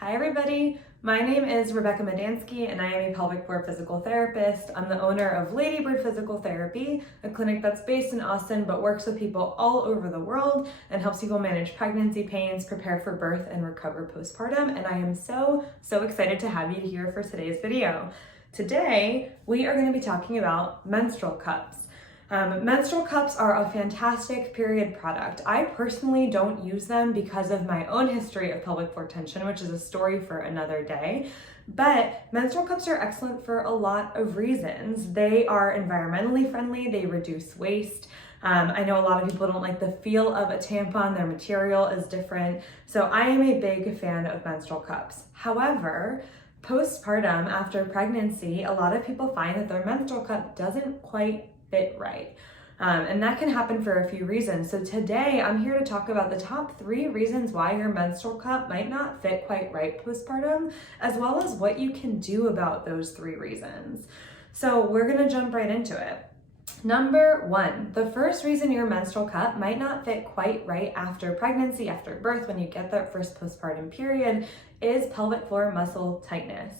Hi everybody, my name is Rebecca Medansky and I am a pelvic floor physical therapist. I'm the owner of Ladybird Physical Therapy, a clinic that's based in Austin but works with people all over the world and helps people manage pregnancy pains, prepare for birth, and recover postpartum. And I am so excited to have you here for today's video. Today, we are going to be talking about menstrual cups. Menstrual cups are a fantastic period product. I personally don't use them because of my own history of pelvic floor tension, which is a story for another day. But menstrual cups are excellent for a lot of reasons. They are environmentally friendly, they reduce waste. I know a lot of people don't like the feel of a tampon, their material is different. So I am a big fan of menstrual cups. However, postpartum, after pregnancy, a lot of people find that their menstrual cup doesn't quite fit right. And that can happen for a few reasons. So today I'm here to talk about the top 3 reasons why your menstrual cup might not fit quite right postpartum, as well as what you can do about those 3 reasons. So we're gonna jump right into it. Number 1, the first reason your menstrual cup might not fit quite right after pregnancy, after birth, when you get that first postpartum period, is pelvic floor muscle tightness.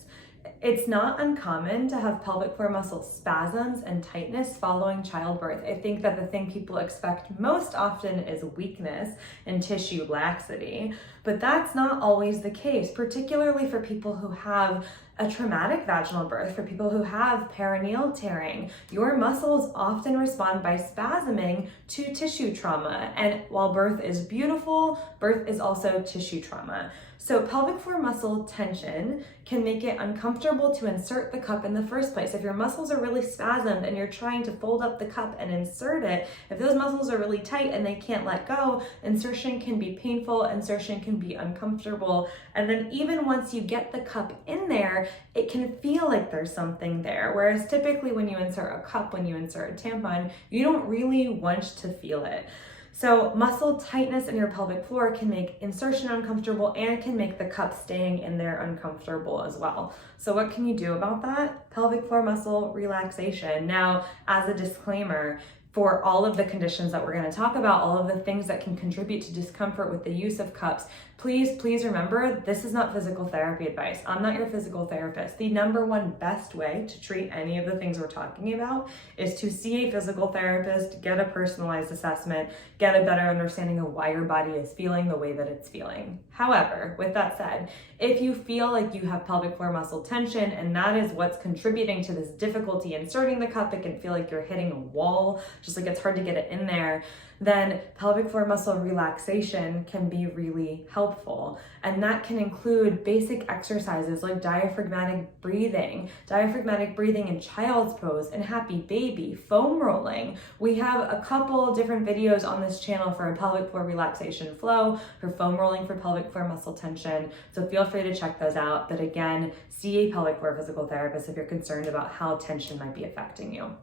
It's not uncommon to have pelvic floor muscle spasms and tightness following childbirth. I think that the thing people expect most often is weakness and tissue laxity, but that's not always the case, particularly for people who have a traumatic vaginal birth, for people who have perineal tearing. Your muscles often respond by spasming to tissue trauma. And while birth is beautiful, birth is also tissue trauma. So pelvic floor muscle tension can make it uncomfortable to insert the cup in the first place. If your muscles are really spasmed and you're trying to fold up the cup and insert it, if those muscles are really tight and they can't let go, insertion can be painful, insertion can be uncomfortable. And then even once you get the cup in there, it can feel like there's something there. Whereas typically when you insert a cup, when you insert a tampon, you don't really want to feel it. So muscle tightness in your pelvic floor can make insertion uncomfortable and can make the cup staying in there uncomfortable as well. So what can you do about that? Pelvic floor muscle relaxation. Now, as a disclaimer, for all of the conditions that we're going to talk about, all of the things that can contribute to discomfort with the use of cups, please remember, this is not physical therapy advice. I'm not your physical therapist. The number one best way to treat any of the things we're talking about is to see a physical therapist, get a personalized assessment, get a better understanding of why your body is feeling the way that it's feeling. However, with that said, if you feel like you have pelvic floor muscle tension and that is what's contributing to this difficulty inserting the cup, it can feel like you're hitting a wall, just like it's hard to get it in there, then pelvic floor muscle relaxation can be really helpful. And that can include basic exercises like diaphragmatic breathing in child's pose and happy baby, foam rolling. We have a couple different videos on this channel for a pelvic floor relaxation flow, for foam rolling for pelvic floor muscle tension. So feel free to check those out. But again, see a pelvic floor physical therapist if you're concerned about how tension might be affecting you.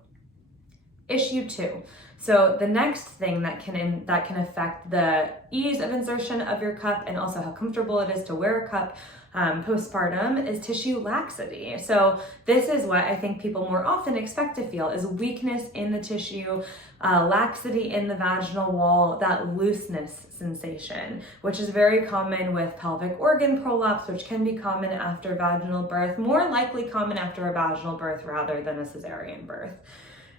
Issue 2. So the next thing that can affect the ease of insertion of your cup and also how comfortable it is to wear a cup postpartum is tissue laxity. So this is what I think people more often expect to feel is weakness in the tissue, laxity in the vaginal wall, that looseness sensation, which is very common with pelvic organ prolapse, which can be common after vaginal birth, more likely common after a vaginal birth rather than a cesarean birth.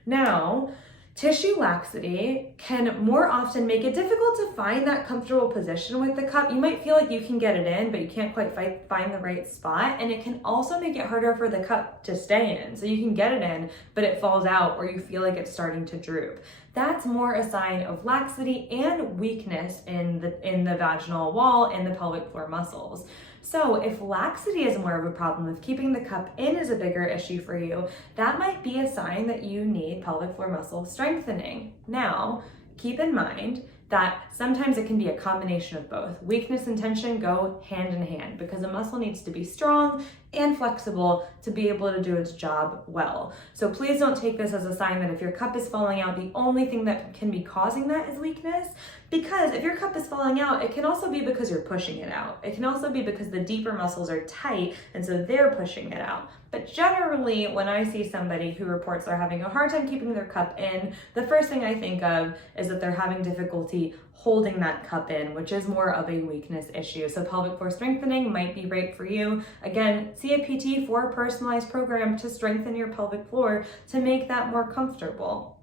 Now, tissue laxity can more often make it difficult to find that comfortable position with the cup. You might feel like you can get it in, but you can't quite find the right spot. And it can also make it harder for the cup to stay in. So you can get it in, but it falls out or you feel like it's starting to droop. That's more a sign of laxity and weakness in the vaginal wall and the pelvic floor muscles. So if laxity is more of a problem, if keeping the cup in is a bigger issue for you, that might be a sign that you need pelvic floor muscle strengthening. Now, keep in mind that sometimes it can be a combination of both. Weakness and tension go hand in hand because a muscle needs to be strong and flexible to be able to do its job well. So please don't take this as a sign that if your cup is falling out, the only thing that can be causing that is weakness. Because if your cup is falling out, it can also be because you're pushing it out. It can also be because the deeper muscles are tight and so they're pushing it out. But generally, when I see somebody who reports they're having a hard time keeping their cup in, the first thing I think of is that they're having difficulty holding that cup in, which is more of a weakness issue. So pelvic floor strengthening might be right for you. Again, see a PT for a personalized program to strengthen your pelvic floor to make that more comfortable.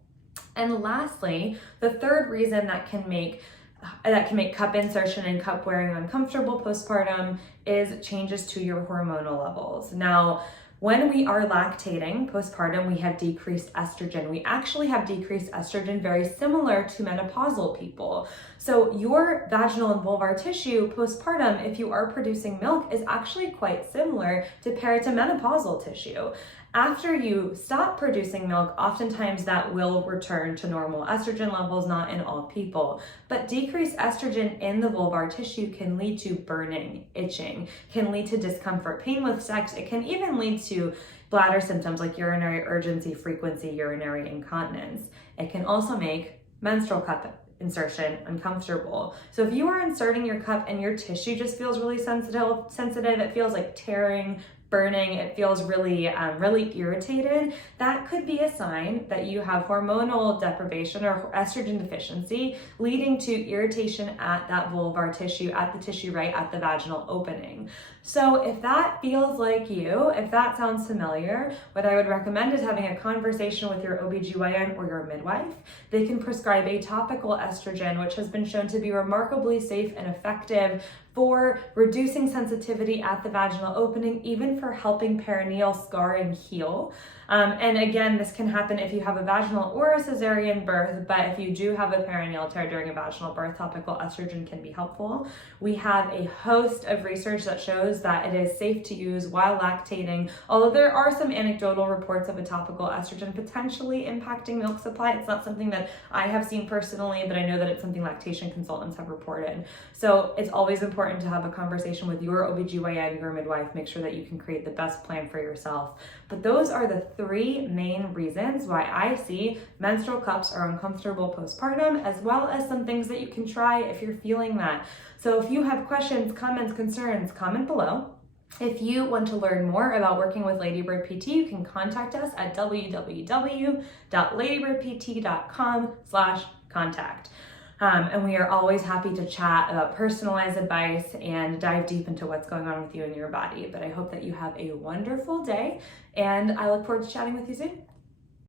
And lastly, the third reason that can make cup insertion and cup wearing uncomfortable postpartum is changes to your hormonal levels. Now, when we are lactating postpartum, we have decreased estrogen. We actually have decreased estrogen very similar to menopausal people. So your vaginal and vulvar tissue postpartum, if you are producing milk, is actually quite similar to perimenopausal tissue. After you stop producing milk, oftentimes that will return to normal estrogen levels, not in all people. But decreased estrogen in the vulvar tissue can lead to burning, itching, can lead to discomfort, pain with sex. It can even lead to bladder symptoms like urinary urgency, frequency, urinary incontinence. It can also make menstrual cup insertion uncomfortable. So if you are inserting your cup and your tissue just feels really sensitive, it feels like tearing, burning, it feels really irritated, that could be a sign that you have hormonal deprivation or estrogen deficiency leading to irritation at that vulvar tissue, at the tissue right at the vaginal opening. So if that feels like you, if that sounds familiar, what I would recommend is having a conversation with your OBGYN or your midwife. They can prescribe a topical estrogen, which has been shown to be remarkably safe and effective for reducing sensitivity at the vaginal opening, even for helping perineal scarring heal. And again, this can happen if you have a vaginal or a cesarean birth, but if you do have a perineal tear during a vaginal birth, topical estrogen can be helpful. We have a host of research that shows that it is safe to use while lactating, although there are some anecdotal reports of a topical estrogen potentially impacting milk supply. It's not something that I have seen personally, but I know that it's something lactation consultants have reported. So it's always important to have a conversation with your OBGYN, your midwife, make sure that you can create the best plan for yourself. But those are the three main reasons why I see menstrual cups are uncomfortable postpartum, as well as some things that you can try if you're feeling that. So if you have questions, comments, concerns, comment below. If you want to learn more about working with Ladybird PT, you can contact us at www.ladybirdpt.com/contact. And we are always happy to chat about personalized advice and dive deep into what's going on with you and your body. But I hope that you have a wonderful day, and I look forward to chatting with you soon.